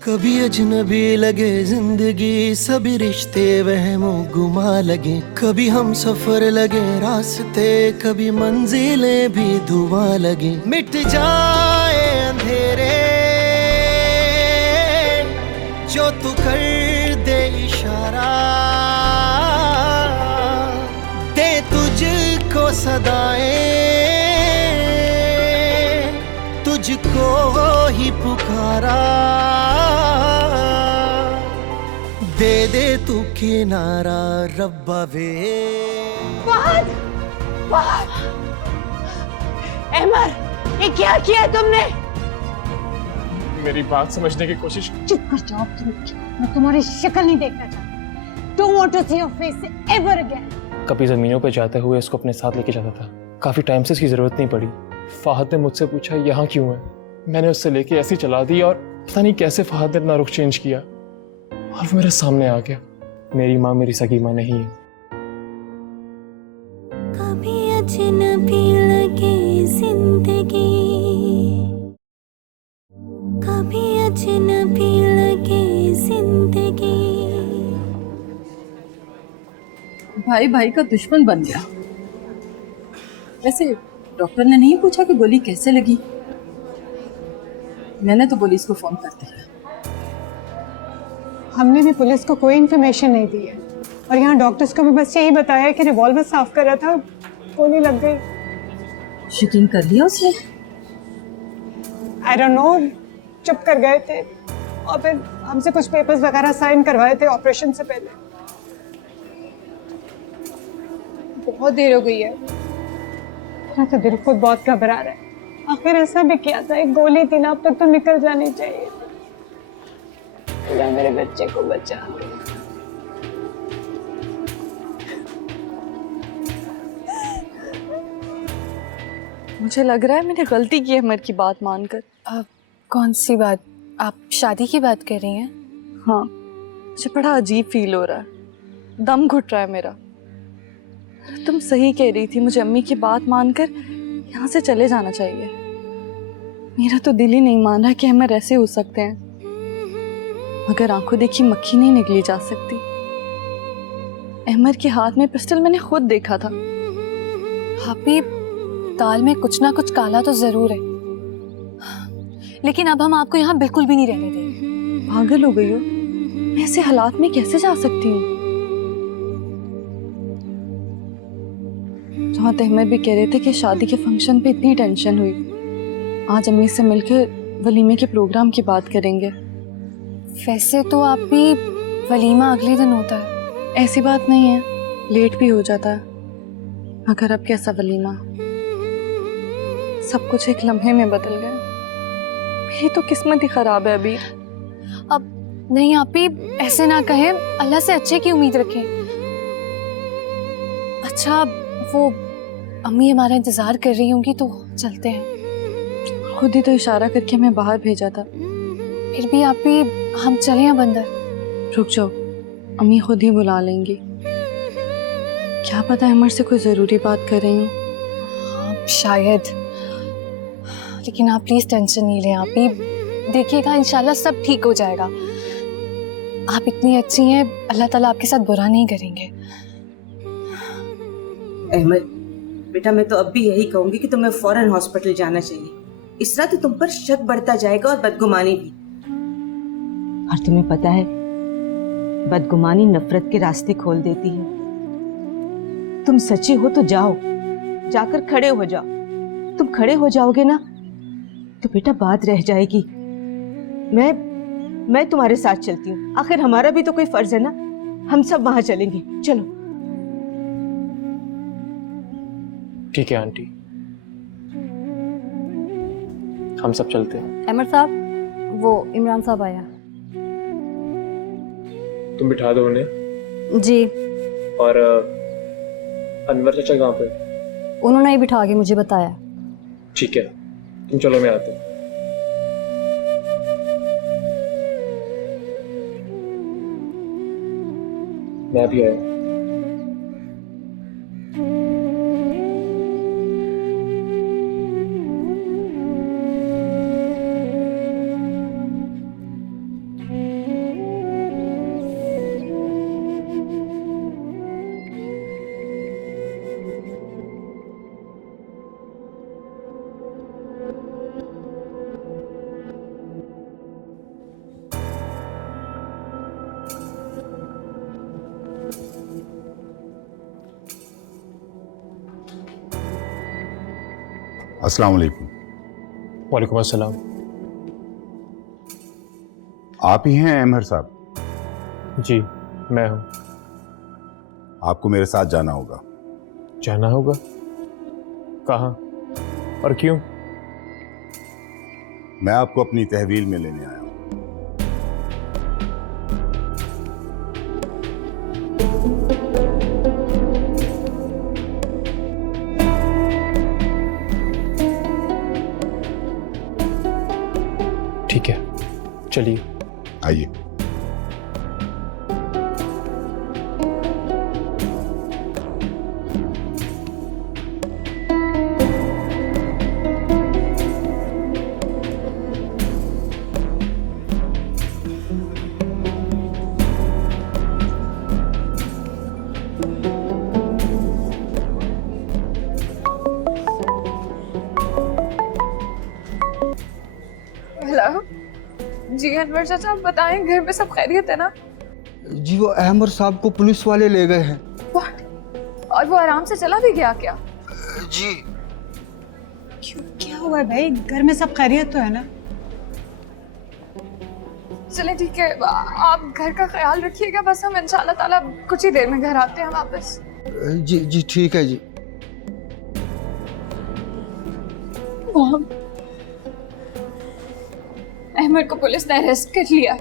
कभी अजनबी लगे जिंदगी, सभी रिश्ते वहमों गुमा लगे। कभी हम सफर लगे रास्ते, कभी मंजिलें भी धुआं लगे। मिट जाए अंधेरे जो तू कर दे इशारा, दे तुझको सदाएं, तुझको ही पुकारा। दे दे तू किनारा रब्बा वे। फहद, फहद, अहमद, ये क्या किया तुमने? मेरी बात समझने की कोशिश। चुप कर जाओ तुम, मैं तुम्हारी शक्ल नहीं देखना चाहती। Don't want to see your face ever again. कभी जमीनों पर जाते हुए इसको अपने साथ लेके जाता था। काफी टाइम से इसकी जरूरत नहीं पड़ी। फहद ने मुझसे पूछा यहाँ क्यों है, मैंने उससे लेके ऐसी चला दी और पता नहीं कैसे फहद ने अपना रुख चेंज किया और वो मेरे सामने आ गया। मेरी माँ मेरी सगी माँ नहीं है। कभी अजनबी लगे जिंदगी, कभी अजनबी लगे जिंदगी। भाई भाई का दुश्मन बन गया। वैसे डॉक्टर ने नहीं पूछा कि गोली कैसे लगी? मैंने तो पुलिस को फोन कर दिया। हमने भी पुलिस को कोई इन्फॉर्मेशन नहीं दी है और यहाँ डॉक्टर्स को भी बस यही बताया कि रिवॉल्वर साफ कर रहा था, गोली लग गई। यकीन कर लिया उसने? आई डोंट नो, चुप कर गए थे और फिर हमसे कुछ पेपर्स वगैरह साइन करवाए थे ऑपरेशन से पहले। बहुत देर हो गई है, मेरा तो दिल खुद बहुत घबरा रहा है। आखिर ऐसा भी किया था, एक गोली थी ना, अब तक तो निकल जानी चाहिए। या मेरे बच्चे को बचा दो। मुझे लग रहा है मैंने गलती की है अमर की बात मानकर। कौन सी बात? आप शादी की बात कर रही हैं? हाँ, मुझे बड़ा अजीब फील हो रहा है, दम घुट रहा है मेरा। तुम सही कह रही थी, मुझे अम्मी की बात मानकर यहाँ से चले जाना चाहिए। मेरा तो दिल ही नहीं मान रहा कि अमर ऐसे हो सकते हैं, मगर आंखों देखी मक्खी नहीं निकली जा सकती। अहमद के हाथ में पिस्टल मैंने खुद देखा था। भाभी, दाल में कुछ ना कुछ काला तो जरूर है, लेकिन अब हम आपको यहाँ बिल्कुल भी नहीं रहने देंगे। पागल हो गई हो? मैं ऐसे हालात में कैसे जा सकती हूँ? जहाँ अहमद भी कह रहे थे कि शादी के फंक्शन पे इतनी टेंशन हुई, आज अम्मी से मिलकर वलीमे के प्रोग्राम की बात करेंगे। वैसे तो आप भी वलीमा अगले दिन होता है। ऐसी बात नहीं है, लेट भी हो जाता है, मगर अब कैसा वलीमा? सब कुछ एक लम्हे में बदल गया। मेरी तो किस्मत ही खराब है अभी। अब नहीं, आप भी ऐसे ना कहें, अल्लाह से अच्छे की उम्मीद रखें। अच्छा, वो अम्मी हमारा इंतजार कर रही होंगी तो चलते हैं। खुद ही तो इशारा करके हमें बाहर भेजा था। फिर भी आप भी, हम चले अब अंदर। रुक जाओ, अम्मी खुद ही बुला लेंगी। क्या पता अमर से कोई ज़रूरी बात कर रही हूँ। शायद, लेकिन आप प्लीज टेंशन नहीं लें। आप भी देखिएगा, इंशाल्लाह सब ठीक हो जाएगा। आप इतनी अच्छी हैं, अल्लाह ताला आपके साथ बुरा नहीं करेंगे। अहमद बेटा, मैं तो अब भी यही कहूंगी कि तुम्हें फौरन हॉस्पिटल जाना चाहिए। इस तरह तो तुम पर शक बढ़ता जाएगा और बदगुमानी भी। और तुम्हें पता है, बदगुमानी नफरत के रास्ते खोल देती है। तुम सच्ची हो तो जाओ, जाकर खड़े हो जाओ। तुम खड़े हो जाओगे ना तो बेटा बात रह जाएगी। मैं तुम्हारे साथ चलती हूँ, आखिर हमारा भी तो कोई फर्ज है ना। हम सब वहां चलेंगे, चलो। ठीक है आंटी, हम सब चलते हैं। अमर साहब, वो इमरान साहब आया। तुम बिठा दो उन्हें। जी। और अनवर चाचा कहाँ पे? उन्होंने ही बिठा के मुझे बताया। ठीक है, तुम चलो, मैं आता हूँ। मैं भी आया। अस्सलाम वालेकुम। वालेकुम अस्सलाम। आप ही हैं अहमर साहब? जी मैं हूँ। आपको मेरे साथ जाना होगा। जाना होगा? कहाँ और क्यों? मैं आपको अपनी तहवील में लेने आया हूँ। ठीक है, चलिए। आइए। हेलो जी अनवर चाचा, आप बताएं घर में सब खैरियत है ना? जी वो अहमर साहब को पुलिस वाले ले गए हैं। What? और वो आराम से चला भी गया क्या? जी। क्यों, क्या हुआ भाई? घर में सब खैरियत तो है ना? चले ठीक है, आप घर का ख्याल रखिएगा। बस हम इंशाल्लाह ताला कुछ ही देर में घर आते हैं वापस। जी जी ठीक है जी। मॉम, अहमद को पुलिस ने अरेस्ट कर लिया है।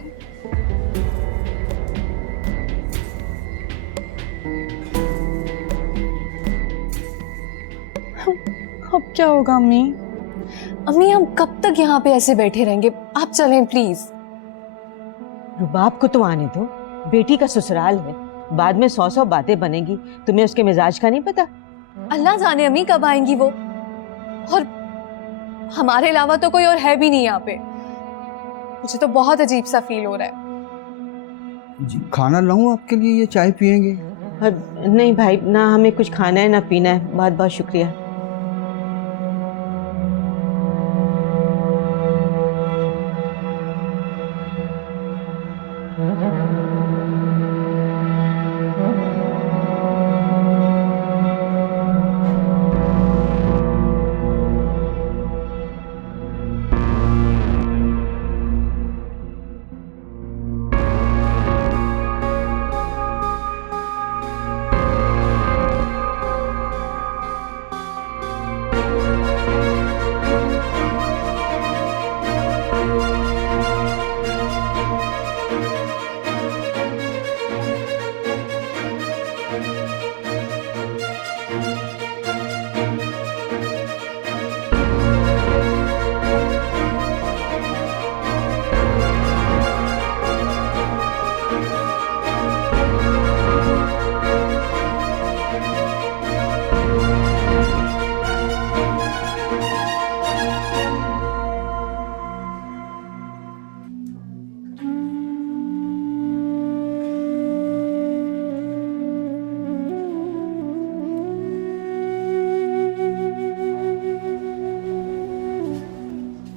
अब क्या होगा अम्मी? अम्मी हम कब तक यहाँ पे ऐसे बैठे रहेंगे? आप चलें प्लीज। रुबाब को तो आने दो, बेटी का ससुराल है, बाद में 100 बातें बनेंगी। तुम्हें उसके मिजाज का नहीं पता? अल्लाह जाने अम्मी कब आएंगी वो, और हमारे अलावा तो कोई और है भी नहीं यहाँ पे। मुझे तो बहुत अजीब सा फील हो रहा है। जी खाना लाऊं आपके लिए, ये चाय पियेंगे? नहीं भाई, ना हमें कुछ खाना है ना पीना है। बहुत बहुत शुक्रिया।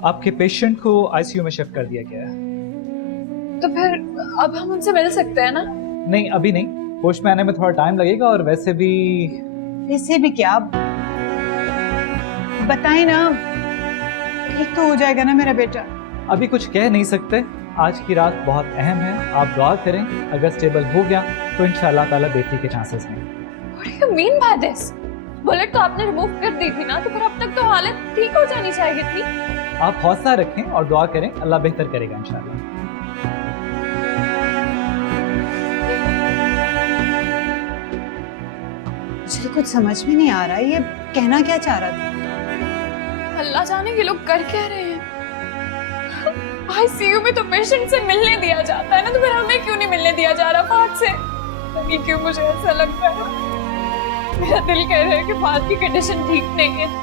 आपके पेशेंट को आईसीयू में शिफ्ट कर दिया गया है। तो फिर अब हम उनसे मिल सकते हैं ना? नहीं अभी नहीं, होश में आने में थोड़ा टाइम लगेगा। और वैसे भी क्या बताएं ना, ठीक तो हो जाएगा ना मेरा बेटा? अभी कुछ कह नहीं सकते। आज की रात बहुत अहम है, आप दुआ करें। अगर स्टेबल हो गया तो इंशाल्लाह ताला बेटी के चांसेस हैं। What do you mean by this? Bullet तो आपने रिमूव कर दी थी ना, तो फिर अब तक तो हालत ठीक हो जानी चाहिए थी। आप हौसला रखें और दुआ करें, अल्लाह बेहतर करेगा इंशाल्लाह। मुझे कुछ समझ में नहीं आ रहा, ये कहना क्या चाह रहा था? अल्लाह जाने ये लोग कर क्या रहे हैं। आईसीयू में तो पेशेंट से मिलने दिया जाता है ना, तो फिर हमें क्यों नहीं मिलने दिया जा रहा फाद से? अभी क्यों मुझे ऐसा लगता है? मेरा दिल कह रहा है कि फाद की कंडीशन ठीक नहीं है।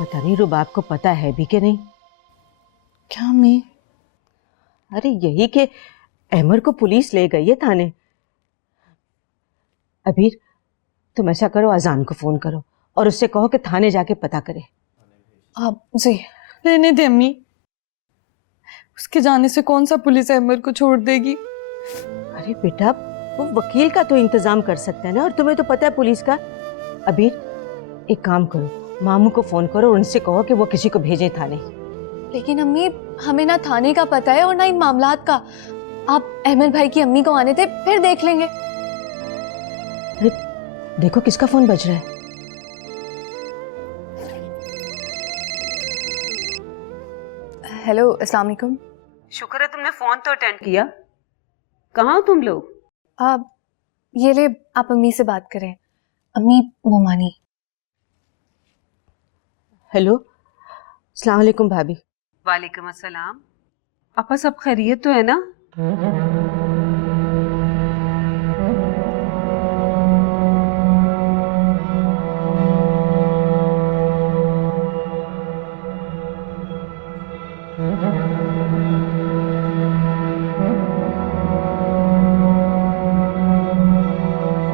पता नहीं रुबाब को पता है भी कि नहीं। क्या मैं? अरे यही कि अहमर को पुलिस ले गई है थाने। अबीर तुम ऐसा करो, अजान को फोन करो और उससे कहो कि थाने जाके पता करे। आप जी रहने दे अम्मी, उसके जाने से कौन सा पुलिस अहमद को छोड़ देगी? अरे बेटा वो वकील का तो इंतजाम कर सकता है ना, और तुम्हें तो पता है पुलिस का। अबीर एक काम करो, मामू को फोन करो और उनसे कहो कि वो किसी को भेजे थाने। लेकिन अम्मी, हमें ना थाने का पता है और ना इन मामलात का। आप अहमद भाई की अम्मी को आने थे, फिर देख लेंगे। अरे देखो किसका फोन बज रहा है। हेलो, अस्सलाम वालेकुम। शुक्र है तुमने फोन तो अटेंड किया। कहाँ हो तुम लोग? आप ये ले, आप अम्मी से बात करें। अम्मी मोमानी। हेलो, अस्सलाम वालेकुम भाभी। वालेकुम अस्सलाम। आपा सब खैरियत तो है ना?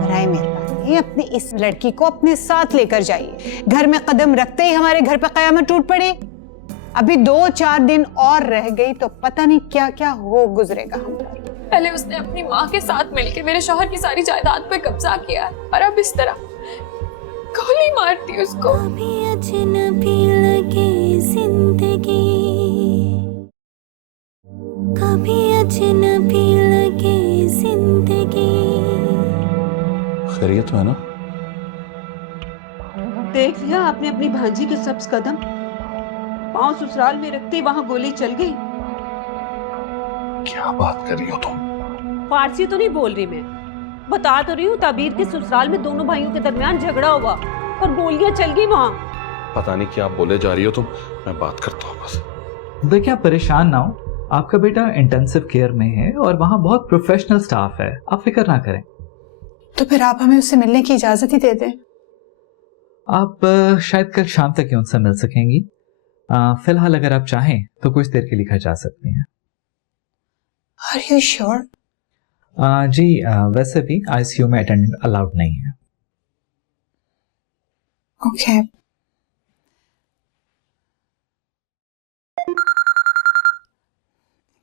बराए मेहरबानी अपनी इस लड़की को अपने साथ लेकर जाइए। घर में कदम रखते ही हमारे घर पे कयामत टूट पड़ी। अभी 2-4 दिन और रह गई तो पता नहीं क्या क्या हो गुजरेगा हम पर। पहले उसने अपनी माँ के साथ मिलकर मेरे शौहर की सारी जायदाद पे कब्जा किया और अब इस तरह गोली मारती उसको। कभी अजनबी लगे जिंदगी, कभी अजनबी लगे जिंदगी। खैरियत है ना? देख लिया आपने अपनी भांजी के सब्ज कदम? पांव ससुराल में रखते वहां गोली चल गई। क्या बात कर रही हो तुम? फारसी तो नहीं बोल रही मैं, बता तो रही हूँ ताबीर के ससुराल में दोनों भाइयों के दरमियान झगड़ा हुआ और गोलियां चल गई वहां। पता नहीं क्या बोले जा रही हो तुम, मैं बात करता हूँ बस। देखिए आप परेशान ना हो, आपका बेटा इंटेंसिव केयर में है और वहाँ बहुत प्रोफेशनल स्टाफ है, आप फिक्र ना करें। तो फिर आप हमें उससे मिलने की इजाजत ही दे दें। आप शायद कल शाम तक ही उनसे मिल सकेंगी। फिलहाल अगर आप चाहें तो कुछ देर के लिए घर जा सकती हैं। Are you sure? जी वैसे भी आईसीयू में अटेंडेंट अलाउड नहीं है। Okay.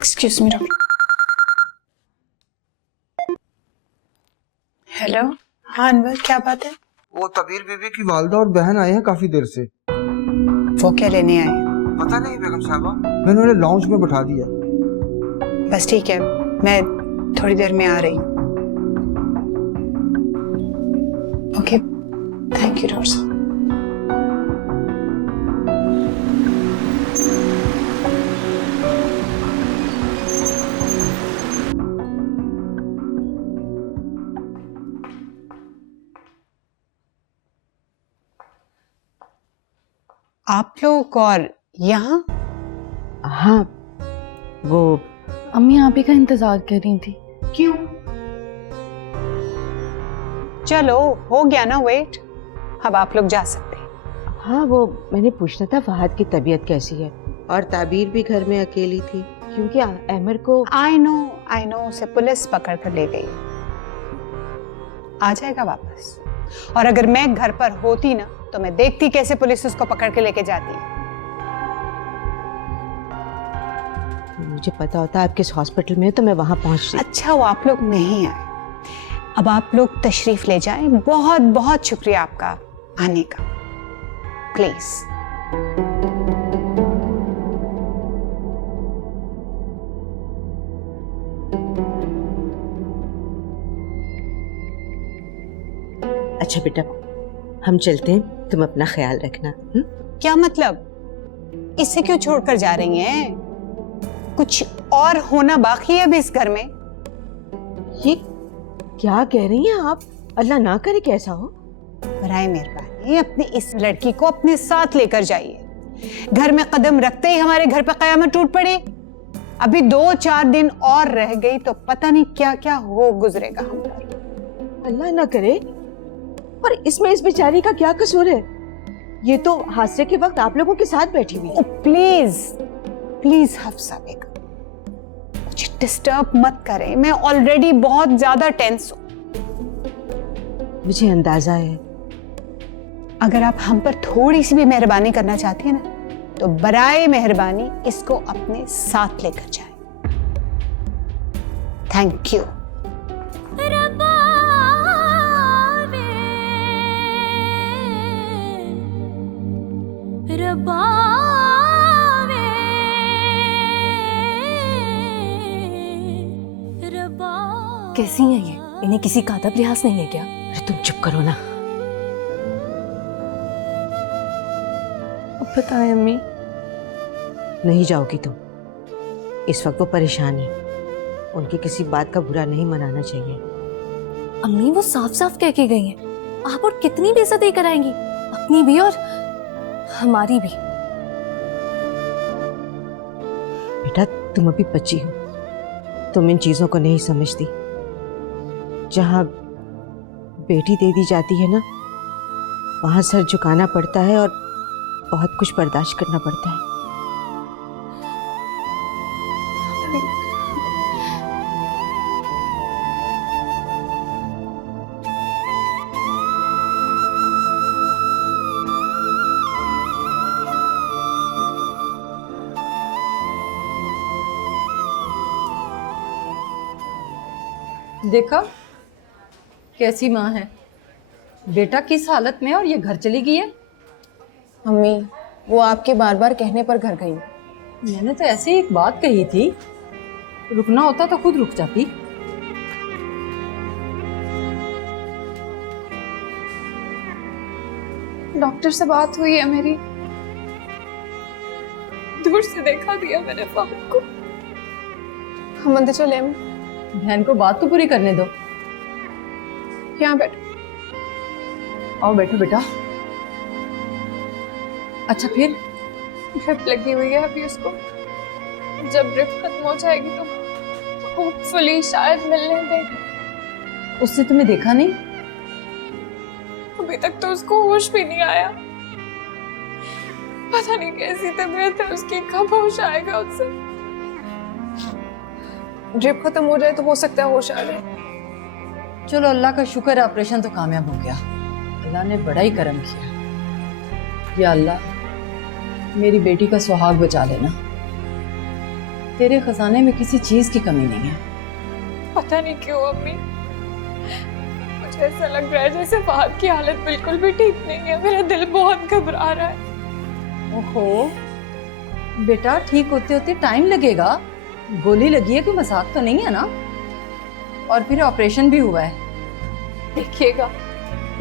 Excuse me, doctor. Hello, हाँ अनवर, क्या बात है? वो तबीर बीबी की वालदा और बहन आए हैं काफी देर से। वो क्या लेने आए? पता नहीं बेगम साहबा, मैंने उन्हें लॉन्च में बैठा दिया। बस ठीक है, मैं थोड़ी देर में आ रही हूँ। ओके, थैंक यू डॉक्टर साहब। आप लोग और यहाँ? हाँ वो अम्मी आप ही का इंतजार कर रही थी। क्यों? चलो हो गया ना वेट, अब आप लोग जा सकते हैं। हाँ वो मैंने पूछना था फहद की तबीयत कैसी है, और ताबीर भी घर में अकेली थी क्योंकि अहमर को। आई नो उसे पुलिस पकड़ कर ले गई, आ जाएगा वापस। और अगर मैं घर पर होती ना तो मैं देखती कैसे पुलिस उसको पकड़ के लेके जाती है। मुझे पता होता आप किस हॉस्पिटल में है तो मैं वहां पहुंचती। अच्छा वो आप लोग नहीं आए, अब आप लोग तशरीफ ले जाएं। बहुत बहुत शुक्रिया आपका आने का। प्लीज। अच्छा बेटा हम चलते हैं, तुम अपना ख्याल रखना। क्या मतलब? इसे क्यों छोड़कर जा रही हैं? कुछ और होना बाकी है अभी इस घर में। ये क्या कह रही हैं आप? अल्लाह ना करे कैसा हो। बराए मेहरबानी अपनी इस लड़की को अपने साथ लेकर जाइए। घर में कदम रखते ही हमारे घर पे कयामत टूट पड़ी। अभी 2-4 दिन और रह गई तो पता नहीं क्या क्या हो गुजरेगा हम पर। अल्लाह ना करे, पर इसमें इस बेचारी का क्या कसूर है? ये तो हादसे के वक्त आप लोगों के साथ बैठी हुई। प्लीज प्लीज हफ्सा बेगम, मुझे डिस्टर्ब मत करें, मैं ऑलरेडी बहुत ज्यादा टेंस हूं। मुझे अंदाजा है अगर आप हम पर थोड़ी सी भी मेहरबानी करना चाहती हैं ना तो बराए मेहरबानी इसको अपने साथ लेकर जाएं। Thank you. रबावे रबा। कैसी हैं ये? इन्हें किसी का अदब लिहाज नहीं है क्या? अरे तुम चुप करो ना। बताएं अम्मी। नहीं जाओगी तुम, इस वक्त वो परेशान है, उनकी किसी बात का बुरा नहीं मनाना चाहिए। अम्मी वो साफ साफ कह के गई हैं, आप और कितनी बेइज्जती कराएंगी, अपनी भी और हमारी भी। बेटा तुम अभी बच्ची हो, तुम इन चीजों को नहीं समझती। जहाँ बेटी दे दी जाती है ना, वहां सर झुकाना पड़ता है और बहुत कुछ बर्दाश्त करना पड़ता है। देखा कैसी माँ है, बेटा किस हालत में है और ये घर चली गई है। अम्मी वो आपके बार बार कहने पर घर गई। मैंने तो ऐसे ही एक बात कही थी, रुकना होता तो खुद रुक जाती। डॉक्टर से बात हुई है मेरी, दूर से देखा दिया मैंने फहद को। हम अंदर चले। बहन को बात तो पूरी करने दो। यहाँ बैठो। आओ बैठो बेटा। अच्छा फिर? ड्रिप लगी हुई है अभी उसको, जब ड्रिप खत्म हो जाएगी तो होपफुली शायद मिलने देगी। उसने तुम्हें देखा नहीं? अभी तक तो उसको होश भी नहीं आया, पता नहीं कैसी तबीयत है उसकी, कब होश आएगा उससे। ड्रिप खत्म हो जाए तो हो सकता है होश आ जाए। चलो अल्लाह का शुक्र है ऑपरेशन तो कामयाब हो गया, अल्लाह ने बड़ा ही करम किया। या अल्लाह मेरी बेटी का सुहाग बचा लेना, तेरे खजाने में किसी चीज की कमी नहीं है। पता नहीं क्यों अम्मी, मुझे ऐसा लग रहा है जैसे फहद की हालत बिल्कुल भी ठीक नहीं है, मेरा दिल बहुत घबरा रहा है। ओहो बेटा, ठीक होते होते टाइम लगेगा, गोली लगी है, कोई मजाक तो नहीं है ना? और फिर ऑपरेशन भी हुआ है। देखिएगा,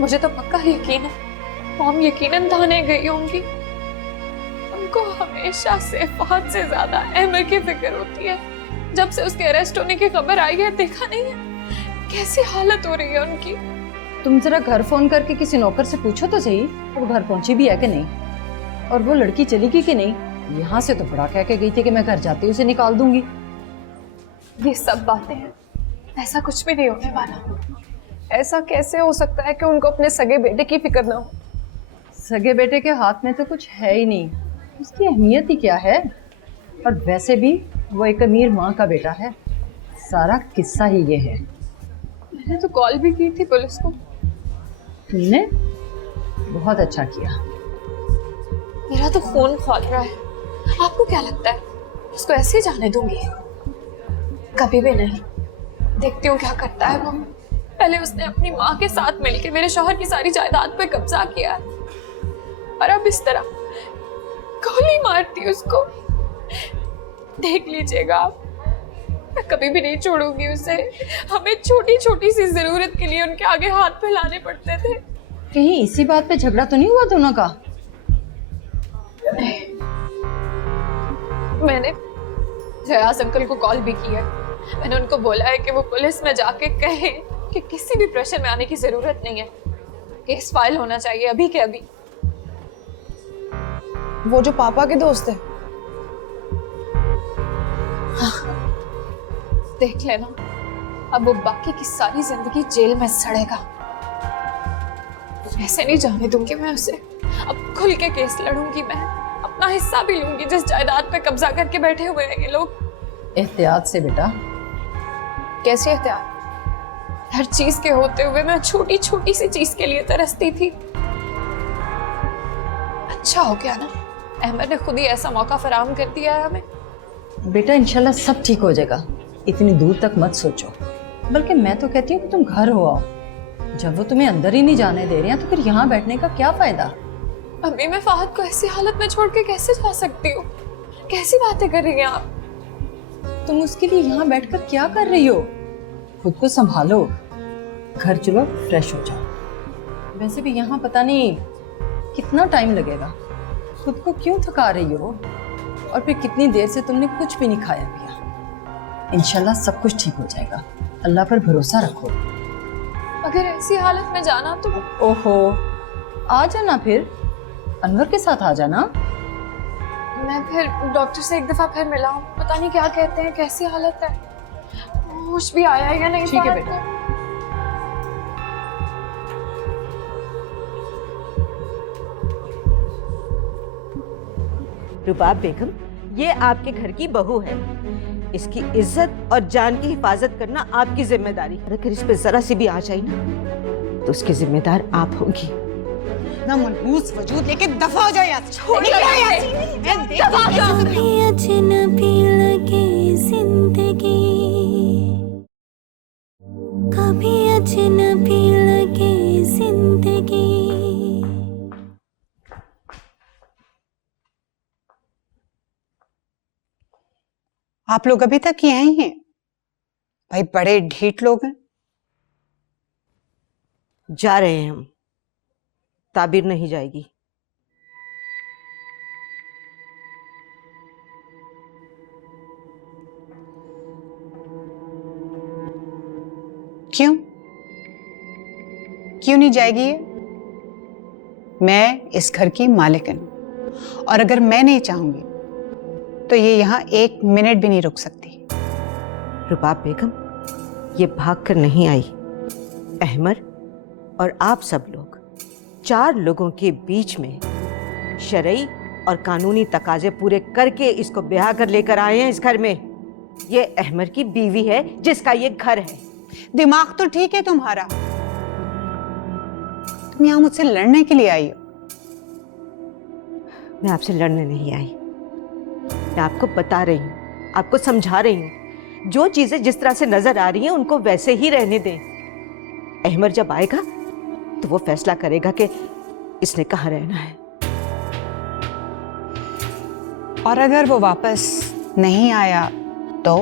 मुझे तो पक्का यकीन है मॉम यकीनन थाने गई होंगी। उनको हमेशा से फहद से ज्यादा अहमर की फिक्र होती है। जब से उसके अरेस्ट होने की खबर आई है, देखा नहीं है कैसी हालत हो रही है उनकी। तुम जरा घर फोन करके किसी नौकर से पूछो तो सही वो घर पहुंची भी है कि नहीं, और वो लड़की चली गई कि नहीं। यहाँ से तो बड़ा कह के गई थी कि मैं घर जाती उसे निकाल दूंगी। ये सब बातें हैं, ऐसा कुछ भी नहीं होने वाला। ऐसा कैसे हो सकता है कि उनको अपने सगे बेटे की फिक्र ना हो? सगे बेटे के हाथ में तो कुछ है ही नहीं, उसकी अहमियत ही क्या है। और वैसे भी वो एक अमीर माँ का बेटा है, सारा किस्सा ही ये है। मैंने तो कॉल भी की थी पुलिस को। तुमने बहुत अच्छा किया। मेरा तो खून खौल रहा है। आपको क्या लगता है उसको ऐसे ही जाने दूंगी? कभी भी नहीं। देखती हूँ क्या करता है वो। पहले उसने अपनी माँ के साथ मिलकर मेरे शौहर की सारी जायदाद पे कब्जा किया, और अब इस तरह गोली मारती उसको। देख लीजिएगा आप, मैं कभी भी नहीं छोड़ूंगी उसे। हमें छोटी छोटी सी जरूरत के लिए उनके आगे हाथ फैलाने पड़ते थे। कहीं इसी बात पे झगड़ा तो नहीं हुआ दोनों का? मैंने जयास अंकल को कॉल भी किया है। मैंने उनको बोला है कि वो पुलिस में जाके कहे कि किसी भी प्रेशर में आने की जरूरत नहीं है, केस फाइल होना चाहिए अभी के अभी। वो जो पापा के दोस्त है? हाँ, देख लेना, अब वो बाकी की सारी जिंदगी जेल में सड़ेगा। ऐसे नहीं जाने दूंगी मैं उसे। अब खुल के केस लड़ूंगी मैं, अपना हिस्सा भी लूंगी जिस जायदाद पे कब्जा करके बैठे हुए हैं ये लोग। एहतियात से बेटा। कैसे एहतियात? हर चीज के होते हुए मैं छोटी छोटी सी चीज के लिए तरसती थी। अच्छा हो गया ना, अहमद ने खुद ही ऐसा मौका फराहम कर दिया है हमें। बेटा इंशाल्लाह सब ठीक हो जाएगा, इतनी दूर तक मत सोचो। बल्कि मैं तो कहती हूँ कि तुम घर हो आओ। जब वो तुम्हें अंदर ही नहीं जाने दे रहे हैं तो फिर यहाँ बैठने का क्या फायदा? अभी मैं फहद को ऐसी हालत में छोड़ के कैसे जा सकती हूँ? कैसी बातें कर रही हैं आप? तुम उसके लिए यहाँ बैठकर क्या कर रही हो? खुद को संभालो, घर चलो, फ्रेश हो जाओ। वैसे भी यहाँ पता नहीं कितना टाइम लगेगा। खुद को क्यों थका रही हो? और फिर कितनी देर से तुमने कुछ भी नहीं खाया पिया। इंशाल्लाह सब कुछ ठीक हो जाएगा, अल्लाह पर भरोसा रखो। अगर ऐसी हालत में जाना तो ओहो, आ जाना फिर, अनवर के साथ आ जाना। मैं फिर डॉक्टर से एक दफा फिर मिला हूँ, पता नहीं क्या कहते हैं, कैसी हालत है, होश भी आया है या नहीं। ठीक है बेटा। रुबाब बेगम, ये आपके घर की बहू है। इसकी इज्जत और जान की हिफाजत करना आपकी जिम्मेदारी है। अगर इस पे जरा सी भी आ जाए ना, तो उसकी जिम्मेदार आप होंगी। ना मनहूस वजूद लेके दफा हो जाओ यहाँ से। कभी अजनबी लगे जिंदगी, कभी अजनबी लगे जिंदगी। आप लोग अभी तक यहाँ ही हैं? भाई बड़े ढीठ लोग हैं। जा रहे हैं हम, ताबीर नहीं जाएगी। क्यों क्यों नहीं जाएगी ये? मैं इस घर की मालिकन हूं, और अगर मैं नहीं चाहूंगी तो ये यहाँ 1 मिनट भी नहीं रुक सकती। रुबाब बेगम, ये भाग कर नहीं आई। अहमर और आप सब लोग 4 लोगों के बीच में शरई और कानूनी तकाजे पूरे करके इसको ब्याह कर लेकर आए हैं इस घर में। ये अहमर की बीवी है जिसका ये घर है। दिमाग तो ठीक है तुम्हारा, तुम यहाँ मुझसे लड़ने के लिए आई हो। मैं आपसे लड़ने नहीं आई, मैं आपको बता रही हूँ, आपको समझा रही हूँ। जो चीजें जिस तरह से नजर आ रही हैं उनको वैसे ही रहने दें। अहमर जब आएगा तो वो फैसला करेगा कि इसने कहाँ रहना है। और अगर वो वापस नहीं आया तो?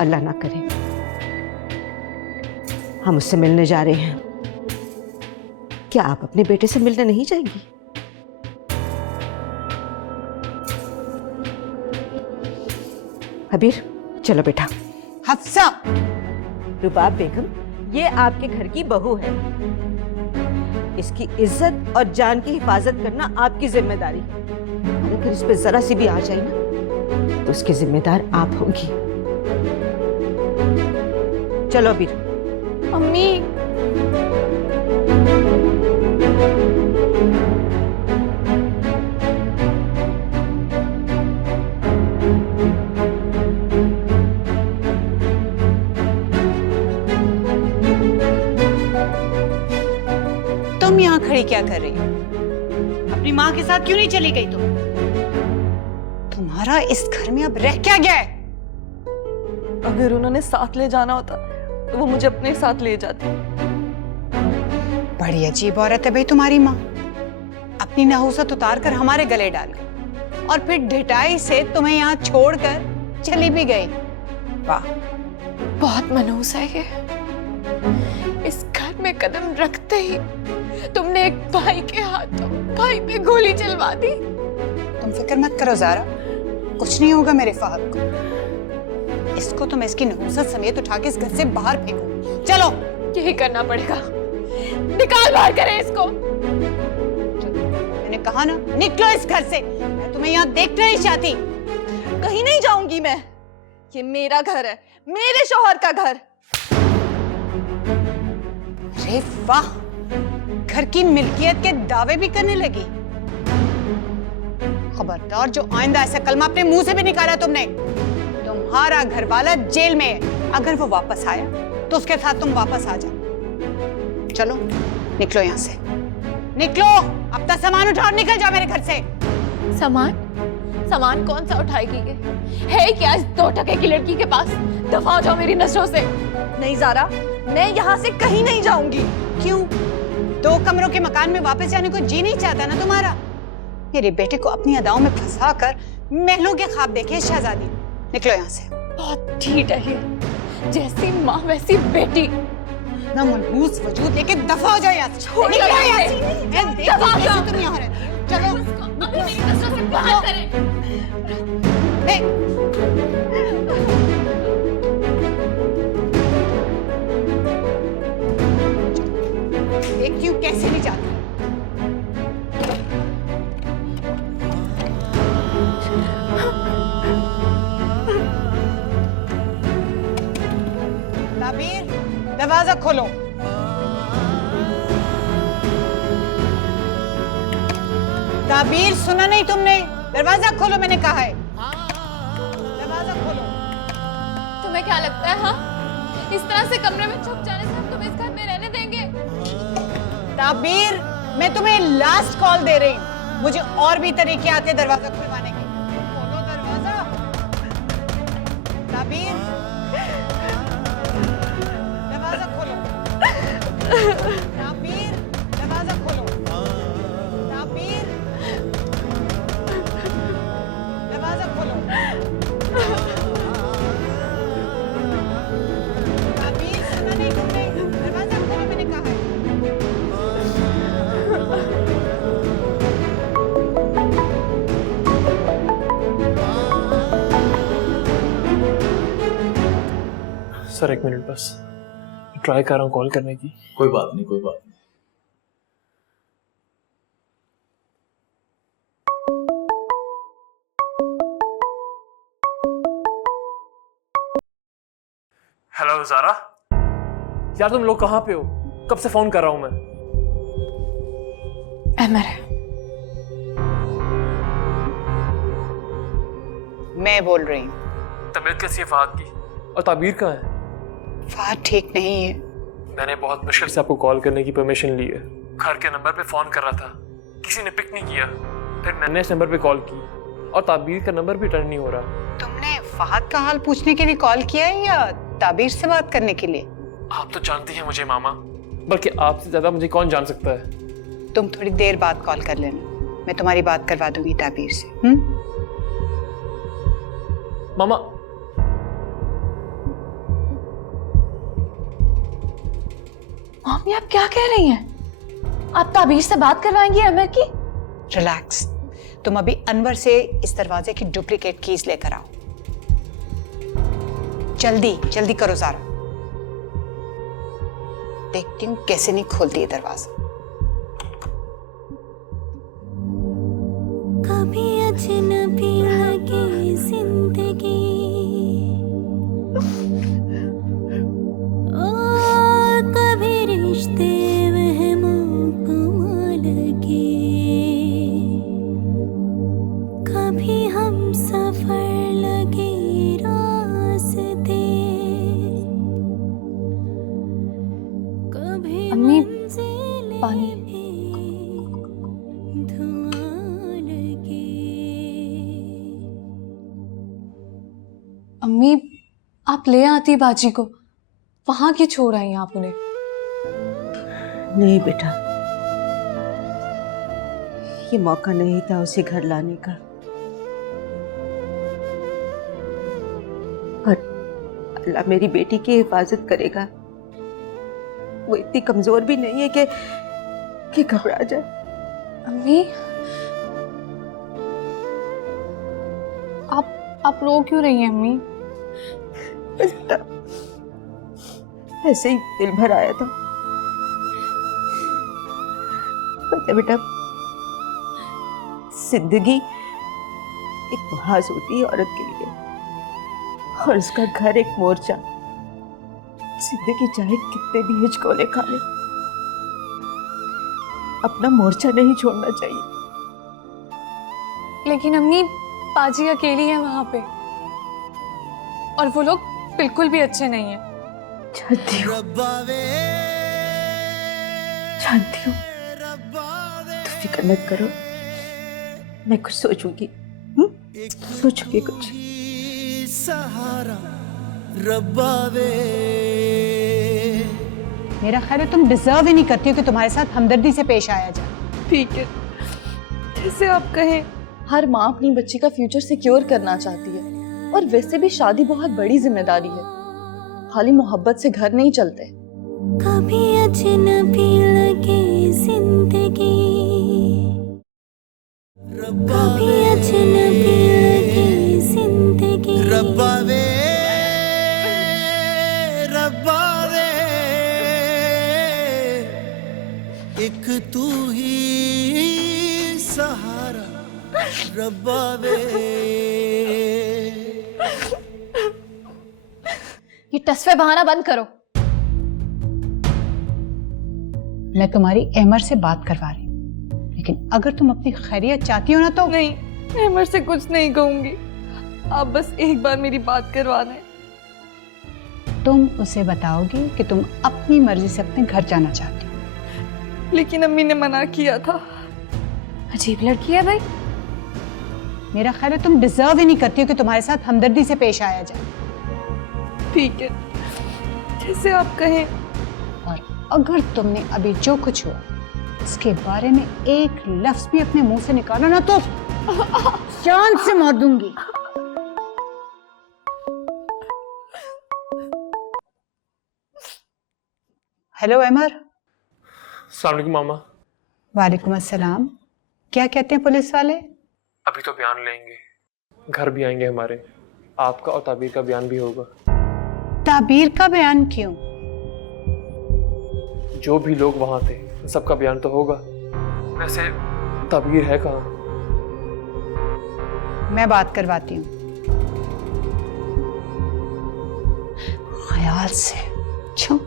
अल्लाह ना करे, हम उससे मिलने जा रहे हैं। क्या आप अपने बेटे से मिलने नहीं जाएंगी? हबीर, चलो बेटा। हफ्सा। रुबाब बेगम, ये आपके घर की बहू है। इसकी इज्जत और जान की हिफाजत करना आपकी जिम्मेदारी है। अगर इस पे जरा सी भी आ जाए ना, तो उसकी जिम्मेदार आप होंगी। चलो हबीर। अम्मी, तुम यहाँ खड़ी क्या कर रही हो? अपनी माँ के साथ क्यों नहीं चली गई तुम? तुम्हारा इस घर में अब रह क्या गया है? अगर उन्होंने साथ ले जाना होता तो वो मुझे अपने साथ ले जाती। बड़ी अजीब औरत है भाई तुम्हारी माँ। अपनी नहुसत उतार कर हमारे गले डाल गई और फिर ढिठाई से तुम्हें यहाँ छोड़कर चली भी गई। वाह, बहुत मनहूस है ये। इस घर में कदम रखते ही तुमने एक भाई के हाथों भाई पे गोली चलवा दी। तुम फिक्र मत करो ज़ारा, कुछ नहीं होगा मेरे फहद को। इसको तुम इसकी नहुसत समेत उठा के इस घर से बाहर फेंको। चलो। यही करना पड़ेगा, निकाल बाहर करें इसको। मैंने कहा ना, निकलो इस घर से। मैं तुम्हें यहाँ देखना नहीं चाहती। कहीं नहीं जाऊंगी मैं, ये मेरा घर है, मेरे शौहर का घर। अरे वाह, घर की मिल्कियत के दावे भी करने लगी। खबरदार, जो आइंदा ऐसा कलमा अपने मुंह से भी निकाला तुमने। तुम्हारा घर वाला जेल में है। अगर वो वापस आया तो उसके साथ तुम वापस आ जाओ। चलो निकलो यहाँ से, निकलो। अपना सामान उठाओ और निकल जाओ मेरे घर से। सामान कौन सा उठाएगी? है क्या इस 2 टके की लड़की के पास? दफा हो जाओ मेरी नजरों से। नहीं ज़ारा, मैं यहाँ से कहीं नहीं जाऊंगी। क्यों? 2 कमरों के मकान में वापस जाने को जी नहीं चाहता ना तुम्हारा? मेरे बेटे को अपनी अदाओं में फंसा कर महलों के ख्वाब देखे शहजादी। निकलो यहाँ से। बहुत ठीक है ये, जैसी माँ वैसी बेटी। ना मनहूस वजूद लेके दफा हो जाओ यहाँ से। छोड़ निकलो यहाँ यहाँ से। से। मैं देखती हूँ कैसे तुम यहाँ रहती हो। चलो। अभी मेरी नजरों से बाहर करें। देखती हूँ कैसे नहीं जाती। ताबीर, दरवाजा खोलो। ताबीर, सुना नहीं तुमने? दरवाजा खोलो, मैंने कहा है। दरवाजा खोलो। तुम्हें क्या लगता है हाँ? इस तरह से कमरे में छुप जाने से हम तुम्हें इस घर में रहने देंगे? ताबीर, मैं तुम्हें लास्ट कॉल दे रही हूँ। मुझे और भी तरीके आते दरवाजा खुलवाने के। खोलो दरवाजा। ताबीर, दरवाजा खोलो। ताबीर, दरवाजा खोलो। ताबीर, दरवाजा खोलो। ताबीर, सुना नहीं तुमने? दरवाजा खोलो, मैंने कहा है। सर 1 मिनट बस, ट्राई कर रहा हूँ कॉल करने की। कोई बात नहीं, कोई बात नहीं। हेलो ज़ारा, यार तुम लोग कहाँ पे हो? कब से फोन कर रहा हूँ मैं। अमर है। मैं बोल रही हूँ। तबीयत कैसी है फहद की? और ताबीर कहाँ है? फहद ठीक नहीं है। मैंने बहुत मुश्किल से आपको कॉल करने की परमिशन ली है। घर के नंबर पे फोन कर रहा था, किसी ने पिक नहीं किया। फिर मैंने इस नंबर पे कॉल की और ताबीर का नंबर भी टर्न नहीं हो रहा। तुमने फहद का हाल पूछने के लिए कॉल किया है या ताबीर से बात करने के लिए? आप तो जानती हैं मुझे मामा, बल्कि आपसे ज्यादा मुझे कौन जान सकता है। तुम थोड़ी देर बाद कॉल कर लेना, मैं तुम्हारी बात करवा दूंगी ताबीर से। मामा, मम्मी आप क्या कह रही हैं? आप ताबीर से बात करवाएंगी अमर की? रिलैक्स, तुम अभी अनवर से इस दरवाजे की डुप्लीकेट कीज लेकर आओ। जल्दी जल्दी करो ज़ारा। देखती हूँ कैसे नहीं खोलती है दरवाजा। कभी अजनबी लगे जिंदगी, ओ कभी रिश्ते वहमों गुमा लगे, कभी हम सफर लगे रास्ते, कभी अम्मी, पानी। अम्मी, आप ले आती बाजी को, वहां क्यों छोड़ आई आप उन्हें? नहीं बेटा, ये मौका नहीं था उसे घर लाने का। और अल्लाह मेरी बेटी की हिफाजत करेगा। वो इतनी कमजोर भी नहीं है कि घबरा जाए। अम्मी, आप रो क्यों रही हैं अम्मी? ऐसे ही दिल भर आया था। पता बेटा, जिंदगी एक महाज होती है औरत के लिए, और उसका घर एक मोर्चा। जिंदगी चाहे कितने भी हिचकोले खा ले, अपना मोर्चा नहीं छोड़ना चाहिए। लेकिन अम्मी, पाजी अकेली है वहां पे, और वो लोग बिल्कुल भी अच्छे नहीं हैं। जानती हूँ, जानती हूँ। तुम फिक्र मत करो, मैं कुछ सोचूंगी। सोचूंगी कुछ। सहारा रब्बा वे मेरा ख्याल है तुम डिजर्व ही नहीं करती हो कि तुम्हारे साथ हमदर्दी से पेश आया जाए। ठीक है, जैसे आप कहें। हर माँ अपनी बच्ची का फ्यूचर सिक्योर करना चाहती है, और वैसे भी शादी बहुत बड़ी जिम्मेदारी है। खाली मोहब्बत से घर नहीं चलते। कभी अजनबी लगे जिंदगी, कभी अजनबी लगे जिंदगी। रब्बा वे रब्बा वे, एक तू ही सहारा रब्बा वे। ये टसवे बहाना बंद करो। मैं तुम्हारी अहमर से बात करवा रही हूँ, लेकिन अगर तुम अपनी खैरियत चाहती हो ना तो। नहीं, मैं अमर से कुछ नहीं कहूंगी। आप बस एक बार मेरी बात करवा दें। तुम उसे बताओगी कि तुम अपनी मर्जी से अपने घर जाना चाहती हो। लेकिन अम्मी ने मना किया था। अजीब लड़की है भाई। मेरा ख्याल है तुम डिजर्व ही नहीं करती हो कि तुम्हारे साथ हमदर्दी से पेश आया जाए। ठीक है, जैसे आप कहें। और अगर तुमने अभी जो कुछ हुआ इसके बारे में एक लफ्ज भी अपने मुंह से निकाला ना तो जान से मार दूंगी। हेलो अमर। अस्सलाम वालेकुम मामा। वालेकुम अस्सलाम। क्या कहते हैं पुलिस वाले? अभी तो बयान लेंगे, घर भी आएंगे हमारे, आपका और ताबीर का बयान भी होगा। ताबीर का बयान क्यों? जो भी लोग वहां थे सबका बयान तो होगा। वैसे ताबीर है कहाँ? मैं बात करवाती हूँ। ख्याल से छो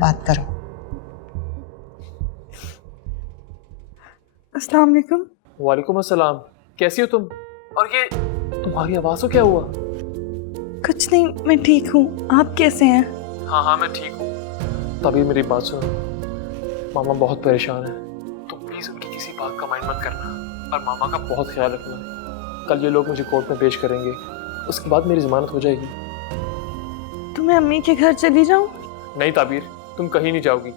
बात करो। अस्सलाम वालेकुम। वालेकुम अस्सलाम। कैसी हो तुम? और ये तुम्हारी आवाज को क्या हुआ? कुछ नहीं, मैं ठीक हूँ। आप कैसे हैं? हाँ हाँ मैं ठीक हूँ। तभी मेरी बात सुनो, मामा बहुत परेशान है, तो प्लीज उनकी किसी बात का माइंड मत करना और मामा का बहुत ख्याल रखना। कल ये लोग मुझे कोर्ट में पेश करेंगे, उसके बाद मेरी जमानत हो जाएगी। तो मैं अम्मी के घर चली जाऊँ? नहीं ताबीर, तुम कहीं नहीं जाओगी,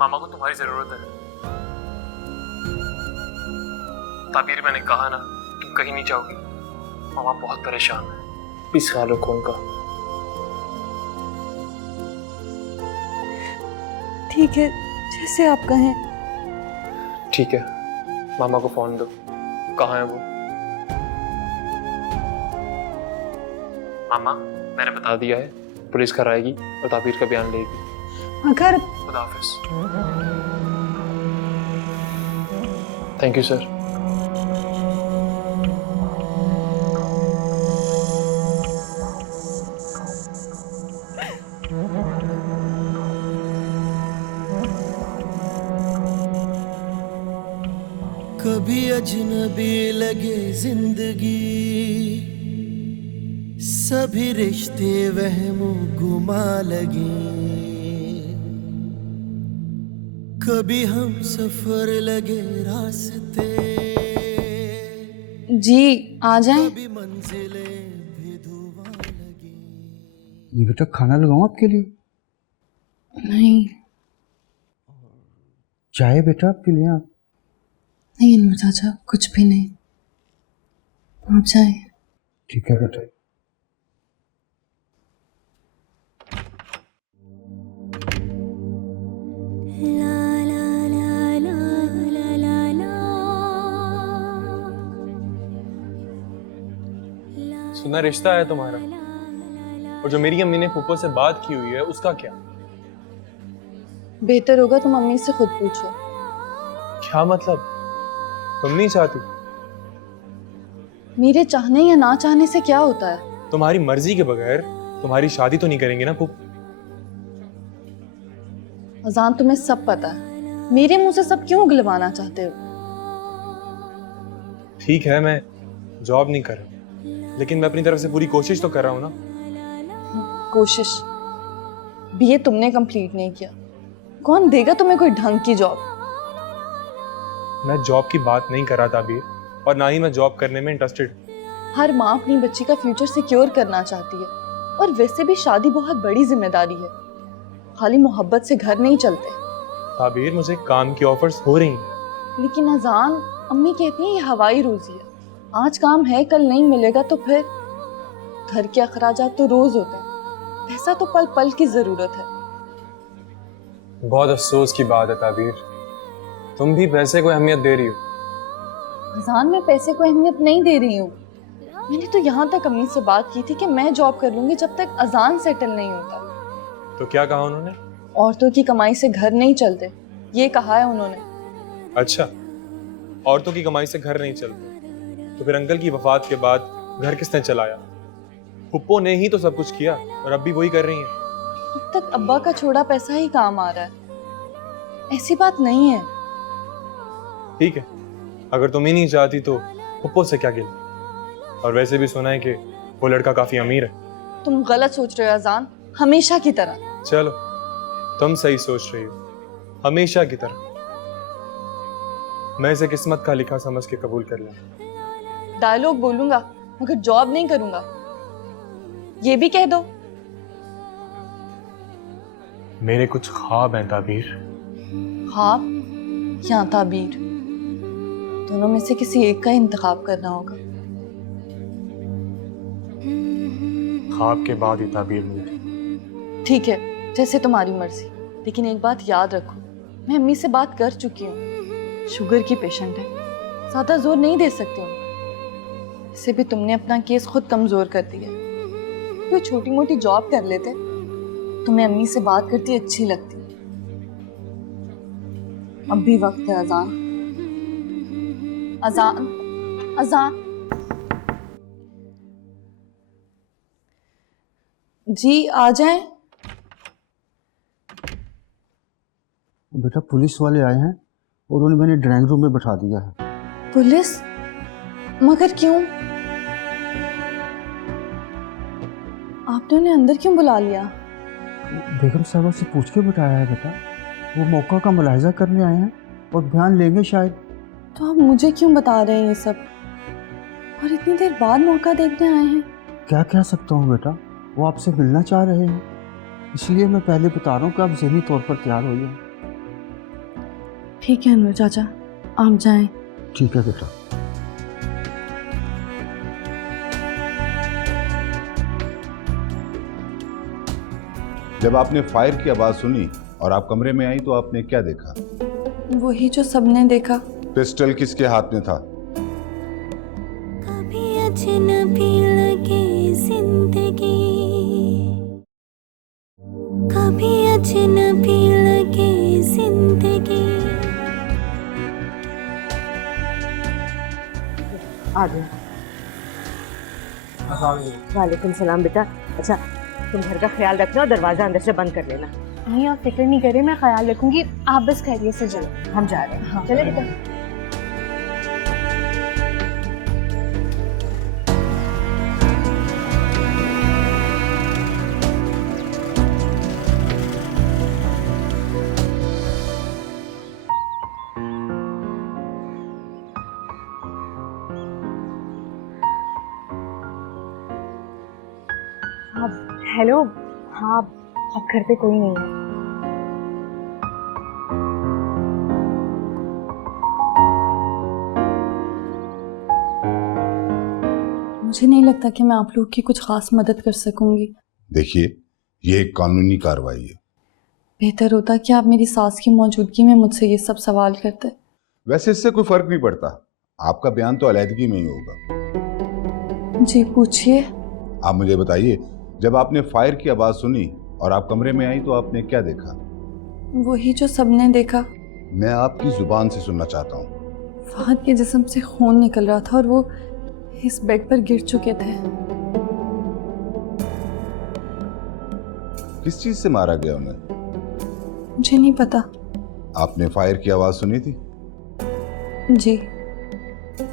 मामा को तुम्हारी जरूरत है। ताबीर मैंने कहा ना, तुम कहीं नहीं जाओगी, मामा बहुत परेशान है, प्लीज ख्याल रखो उनका। ठीक है, जैसे आप कहें। ठीक है, मामा को फोन दो। कहाँ है वो? मामा मैंने बता दिया है, पुलिस घर आएगी और ताबीर का बयान लेगी। अगर खुदा हाफिज। Thank you sir. कभी अजनबी लगे जिंदगी, सभी रिश्ते वहमो गुमा लगे। कभी हम सफर लगे रास्ते, जी आ जाएं। कभी मंजिलें भी धुआं लगे। ये बेटा खाना लगाऊं आपके लिए? नहीं चाय बेटा आपके लिए? आप नहीं अनवर चाचा, कुछ भी नहीं, आप जाए। ठीक है बेटा। सुना रिश्ता है तुम्हारा, और जो मेरी अम्मी ने फूफो से बात की हुई है उसका क्या? बेहतर होगा तुम अम्मी से खुद पूछो। क्या मतलब? तुम नहीं चाहती? मेरे चाहने या ना चाहने से क्या होता है? तुम्हारी मर्जी के बगैर तुम्हारी शादी तो नहीं करेंगे ना फूफो? अजान तुम्हें सब पता है, मेरे मुंह से सब क्यों उगलवाना चाहते हो? ठीक है, मैं जॉब नहीं कर रहा, लेकिन मैं अपनी तरफ से पूरी कोशिश तो कर रहा हूँ ना। कोशिश? बीए तुमने कंप्लीट नहीं किया, कौन देगा तुम्हें कोई ढंग की जॉब? मैं जॉब की बात नहीं कर रहा था अभी, और ना ही मैं जॉब करने में इंटरेस्टेड। हर माँ अपनी बच्ची का फ्यूचर सिक्योर करना चाहती है, और वैसे भी शादी बहुत बड़ी जिम्मेदारी है। खाली मोहब्बत से घर नहीं चलते। ताबीर, मुझे काम की ऑफर्स हो रही हैं। लेकिन अजान, अम्मी कहती हैं ये हवाई रोजी है, आज काम है कल नहीं मिलेगा तो फिर घर के अखराजात तो रोज होते हैं, पैसा तो पल पल की जरूरत है। बहुत अफसोस की बात है ताबीर, तुम भी पैसे को अहमियत दे रही हो। अजान, मैं पैसे को अहमियत नहीं दे रही हूँ। मैंने तो यहाँ तक अम्मी से बात की थी कि मैं जॉब कर लूंगी जब तक अजान सेटल नहीं होता। तो क्या कहा उन्होंने? औरतों की कमाई से घर नहीं चलते, ये कहा है उन्होंने। अच्छा, औरतों की कमाई से घर नहीं चलते, तो फिर अंकल की वफात के बाद घर किसने चलाया? हुप्पो ने ही तो सब कुछ किया और अब भी वही कर रही हैं। अब तक अब्बा का छोड़ा पैसा ही काम आ रहा है, ऐसी बात नहीं है। ठीक है, अगर तुम ही नहीं चाहती तो हुप्पो से क्या गिला? और वैसे भी सुना है कि वो लड़का काफी अमीर है। तुम गलत सोच रहे हो अजान, हमेशा की तरह। चलो, तुम सही सोच रही हो, हमेशा की तरह। मैं इसे किस्मत का लिखा समझ के कबूल कर लिया। डायलॉग बोलूंगा मगर जॉब नहीं करूंगा, ये भी कह दो। मेरे कुछ ख्वाब हैं ताबीर। ख्वाब या ताबीर, दोनों में से किसी एक का इंतखाब करना होगा। ख्वाब के बाद ही ताबीर मिलती। ठीक है, जैसे तुम्हारी मर्जी, लेकिन एक बात याद रखो, मैं अम्मी से बात कर चुकी हूँ, शुगर की पेशेंट है, ज्यादा जोर नहीं दे सकती हूँ। इससे भी तुमने अपना केस खुद कमजोर कर दिया। कोई छोटी मोटी जॉब कर लेते, तुम्हें अम्मी से बात करती अच्छी लगती। अब भी वक्त है अजान। अजान, अजान। जी आ जाएं। बेटा पुलिस वाले आए हैं और उन्हें मैंने ड्राइंग रूम में बैठा दिया है। पुलिस? मगर क्यों? आपने उन्हें अंदर क्यों बुला लिया? बेगम साहबा से पूछ के बताया है बेटा, वो मौका का मुलाहिजा करने आए हैं और बयान लेंगे शायद। तो आप मुझे क्यों बता रहे हैं ये सब, और इतनी देर बाद मौका देखने आए हैं? क्या कह सकता हूँ बेटा, वो आपसे मिलना चाह रहे हैं, इसलिए मैं पहले बता रहा हूँ कि आप ज़हनी तौर पर तैयार हो जाए। ठीक है अनवर चाचा, आप जाएं। ठीक है बेटा। जब आपने फायर की आवाज सुनी और आप कमरे में आई तो आपने क्या देखा? वही जो सबने देखा। पिस्टल किसके हाथ में था? कभी अजनबी लगे जिंदगी, कभी अजनबी लगे जिंदगी। आ गया। वालेकुम सलाम बेटा। अच्छा, तुम घर का ख्याल रखना और दरवाजा अंदर से बंद कर लेना। नहीं, आप फिक्र नहीं करें, मैं ख्याल रखूंगी। आप बस खैरियत से जाओ। हम जा रहे हैं। हाँ। चले बेटा। हेलो। हाँ, अब घर पे कोई नहीं है। मुझे नहीं लगता कि मैं आप लोग की कुछ खास मदद कर सकूंगी। देखिए, ये एक कानूनी कार्रवाई है। बेहतर होता कि आप मेरी सास की मौजूदगी में मुझसे ये सब सवाल करते। वैसे इससे कोई फर्क नहीं पड़ता, आपका बयान तो अलहदगी में ही होगा। जी पूछिए। आप मुझे बताइए, जब आपने फायर की आवाज सुनी और आप कमरे में आई तो आपने क्या देखा? वही जो सबने देखा। मैं आपकी जुबान से सुनना चाहता हूँ। फहद के जिस्म से खून निकल रहा था और वो इस बेड पर गिर चुके थे। किस चीज से मारा गया उन्हें? मुझे नहीं पता। आपने फायर की आवाज सुनी थी? जी।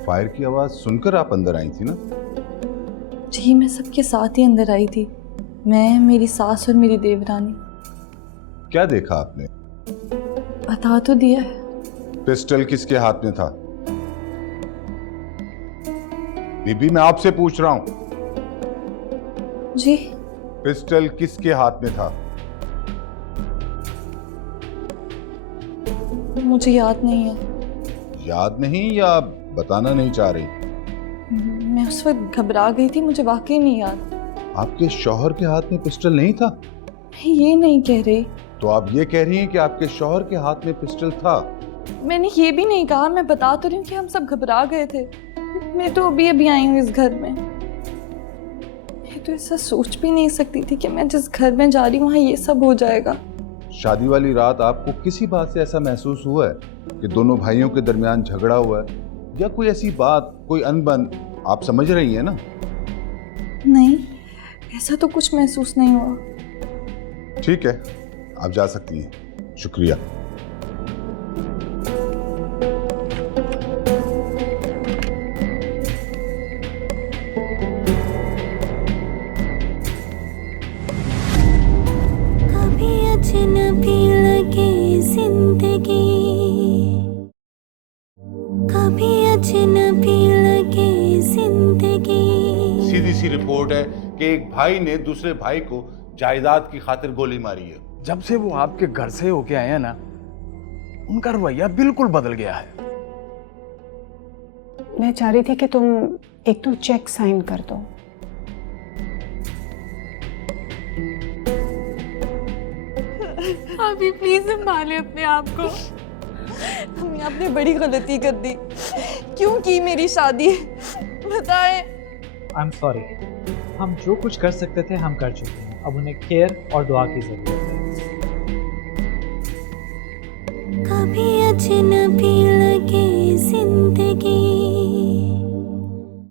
फायर की आवाज सुनकर आप अंदर आई थी ना? जी, मैं सबके साथ ही अंदर आई थी, मैं, मेरी सास और मेरी देवरानी। क्या देखा आपने? बता तो दिया है। पिस्टल किसके हाथ में था? बीबी, मैं आपसे पूछ रहा हूं। जी। पिस्टल किसके हाथ में था? मुझे याद नहीं है। याद नहीं या बताना नहीं चाह रही? मैं उस वक्त घबरा गई थी, मुझे वाकई नहीं याद। आपके शौहर के हाथ में पिस्टल नहीं था? मैं ये नहीं कह रही। तो आप ये कह रही हैं कि आपके शौहर के हाथ में पिस्टल था? मैंने ये भी नहीं कहा, मैं बता तो रही हूँ कि हम सब घबरा गए थे। मैं तो अभी आई हूँ इस घर में। मैं तो ऐसा सोच भी नहीं सकती थी कि मैं जिस घर में जा रही हूँ वहाँ ये सब हो जाएगा। शादी वाली रात आपको किसी बात से ऐसा महसूस हुआ है कि दोनों भाइयों के दरमियान झगड़ा हुआ है, या कोई ऐसी बात, कोई अनबन? आप समझ रही हैं ना? नहीं, ऐसा तो कुछ महसूस नहीं हुआ। ठीक है, आप जा सकती हैं। शुक्रिया। कभी अजनबी लगे जिंदगी, कभी अजनबी लगे जिंदगी। सीधी सी रिपोर्ट है कि एक भाई ने दूसरे भाई को जायदाद की खातिर गोली मारी है। जब से वो आपके घर से होके आए हैं ना, उनका रवैया बिल्कुल बदल गया है। मैं चाह रही थी कि तुम एक तो चेक साइन कर दो। अभी प्लीज संभाले अपने आप को। हमने आपने बड़ी गलती कर दी। क्यों की मेरी शादी? बताएं। आई एम सॉरी, हम जो कुछ कर सकते थे हम कर चुके हैं। अब उन्हें केयर और दुआ की जरूरत है। कभी अजनबी